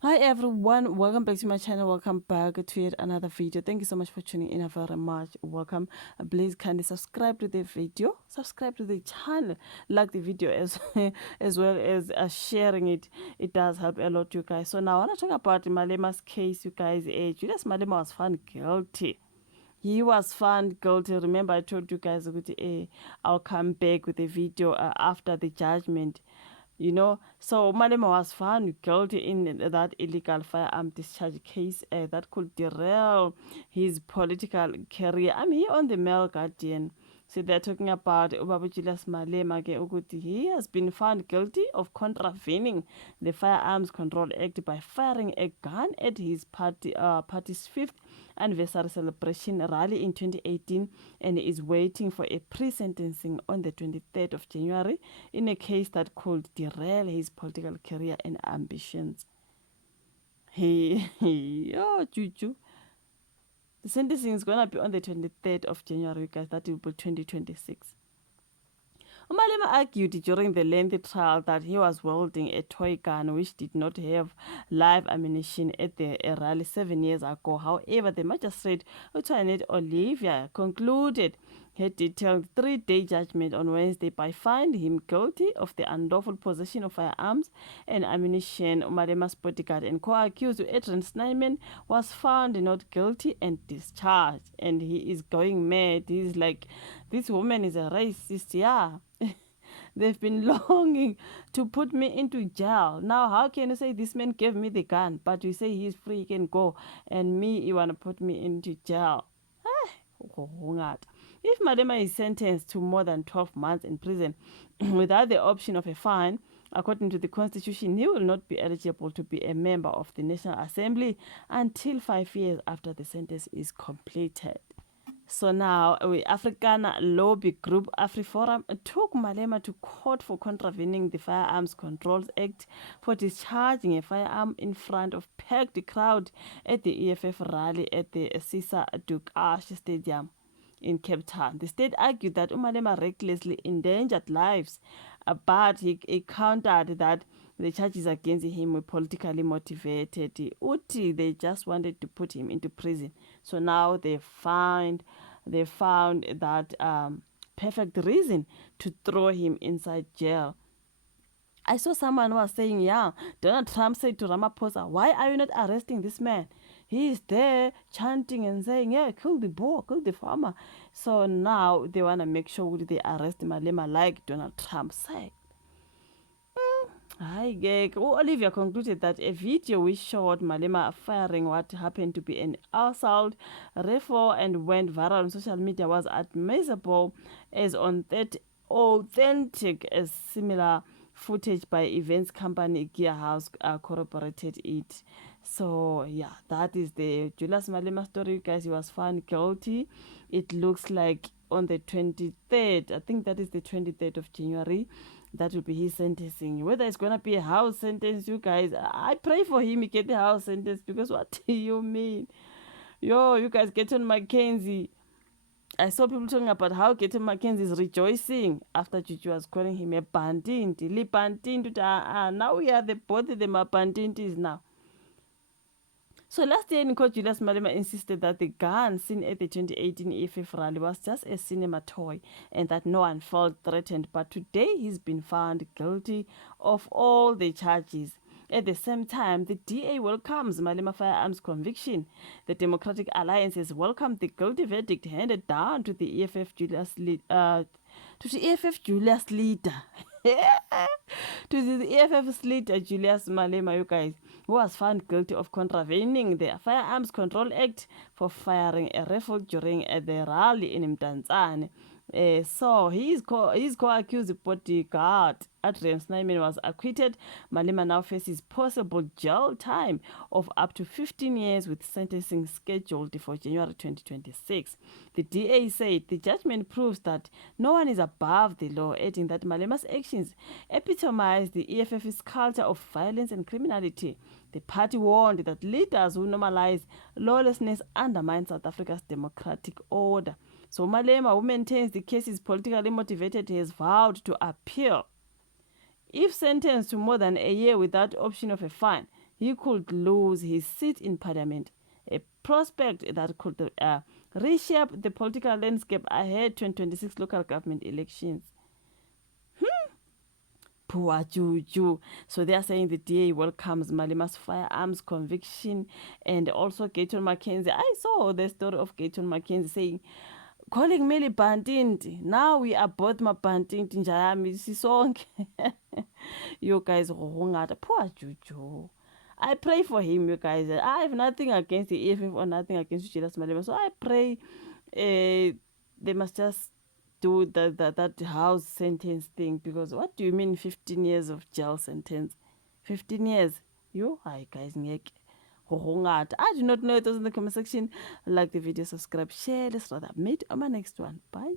Hi everyone, welcome back to my channel. Welcome back to yet another video. Thank you so much for tuning in. Very much welcome. Please kindly subscribe to the video, subscribe to the channel, like the video as as well as sharing it. It does help a lot, you guys. So now I want to talk about Malema's case, you guys. Julius Malema was found guilty. He was found guilty. Remember, I told you guys I'll come back with a video after the judgment. So Malema was found guilty in that illegal firearm discharge case that could derail his political career. I'm here on the Mail Guardian. So they're talking about Ubaba Julius Malema ukuthi he has been found guilty of contravening the Firearms Control Act by firing a gun at his party's fifth anniversary celebration rally in 2018 and is waiting for a pre-sentencing on the 23rd of January in a case that could derail his political career and ambitions. Oh, Juju. The sentencing is going to be on the 23rd of January, guys. That will be 2026. Malema argued during the lengthy trial that he was wielding a toy gun which did not have live ammunition at the rally 7 years ago. However, the magistrate, Antoinette Olivia, concluded her detailed 3-day judgment on Wednesday by finding him guilty of the unlawful possession of firearms and ammunition. Malema's bodyguard and co-accused Adrian Snyman was found not guilty and discharged. And he is going mad. He's like, this woman is a racist, yeah. They've been longing to put me into jail. Now, how can you say this man gave me the gun, but you say he's free, he can go, and me, you want to put me into jail? If Malema is sentenced to more than 12 months in prison without the option of a fine, according to the Constitution, he will not be eligible to be a member of the National Assembly until 5 years after the sentence is completed. So now, African lobby group AfriForum took Malema to court for contravening the Firearms Controls Act for discharging a firearm in front of packed crowd at the EFF rally at the Sisa Dukash Stadium in Cape Town. The state argued that Malema recklessly endangered lives, but he countered that the charges against him were politically motivated. Uti, they just wanted to put him into prison. So now they found that perfect reason to throw him inside jail. I saw someone was saying, yeah, Donald Trump said to Ramaphosa, why are you not arresting this man? He is there chanting and saying, yeah, kill the boar, kill the farmer. So now they want to make sure they arrest Malema like Donald Trump said. Olivia concluded that a video which showed Malema firing what happened to be an assault rifle and went viral on social media was admissible as authentic as similar footage by events company Gear House corroborated it. So yeah, that is the Julius Malema story, you guys. He was found guilty. It looks like on the 23rd, I think that is the 23rd of January, that will be his sentencing. Whether it's gonna be a house sentence, you guys, I pray for him he get the house sentence, because what do you mean? Yo, you guys, Gayton McKenzie. I saw people talking about how Gayton McKenzie is rejoicing after Juju was calling him a bandinti. Now we are both of them are bandintis now. So last year in court, Julius Malema insisted that the gun seen at the 2018 EFF rally was just a cinema toy and that no one felt threatened. But today he's been found guilty of all the charges. At the same time, the DA welcomes Malema firearms conviction. The Democratic Alliance has welcomed the guilty verdict handed down to the EFF Julius leader. To the EFF's leader, Julius Malema, you guys, who was found guilty of contravening the Firearms Control Act for firing a rifle during the rally in Mdantsane. So his co-accused bodyguard, Adrian Snyman, was acquitted. Malema now faces possible jail time of up to 15 years with sentencing scheduled for January 2026. The DA said the judgment proves that no one is above the law, adding that Malema's actions epitomize the EFF's culture of violence and criminality. The party warned that leaders who normalize lawlessness undermine South Africa's democratic order. So Malema, who maintains the case is politically motivated, has vowed to appeal. If sentenced to more than a year without option of a fine, he could lose his seat in parliament, a prospect that could reshape the political landscape ahead 2026 local government elections. Poor Juju. So they are saying the DA welcomes Malima's firearms conviction and also Gayton Mackenzie. I saw the story of Gayton Mackenzie saying, calling Millie Bantinti. Now we are both Mabantinti Njayami Sisonke. You guys, poor Juju. I pray for him, you guys. I have nothing against the EFF or nothing against Julius Malema. So I pray they must just do that house sentence thing, because what do you mean 15 years of jail sentence? 15 years? You? Hi guys, ngeke. I do not know. It was in the comment section. Like the video, subscribe, share. Let's rather meet on my next one. Bye.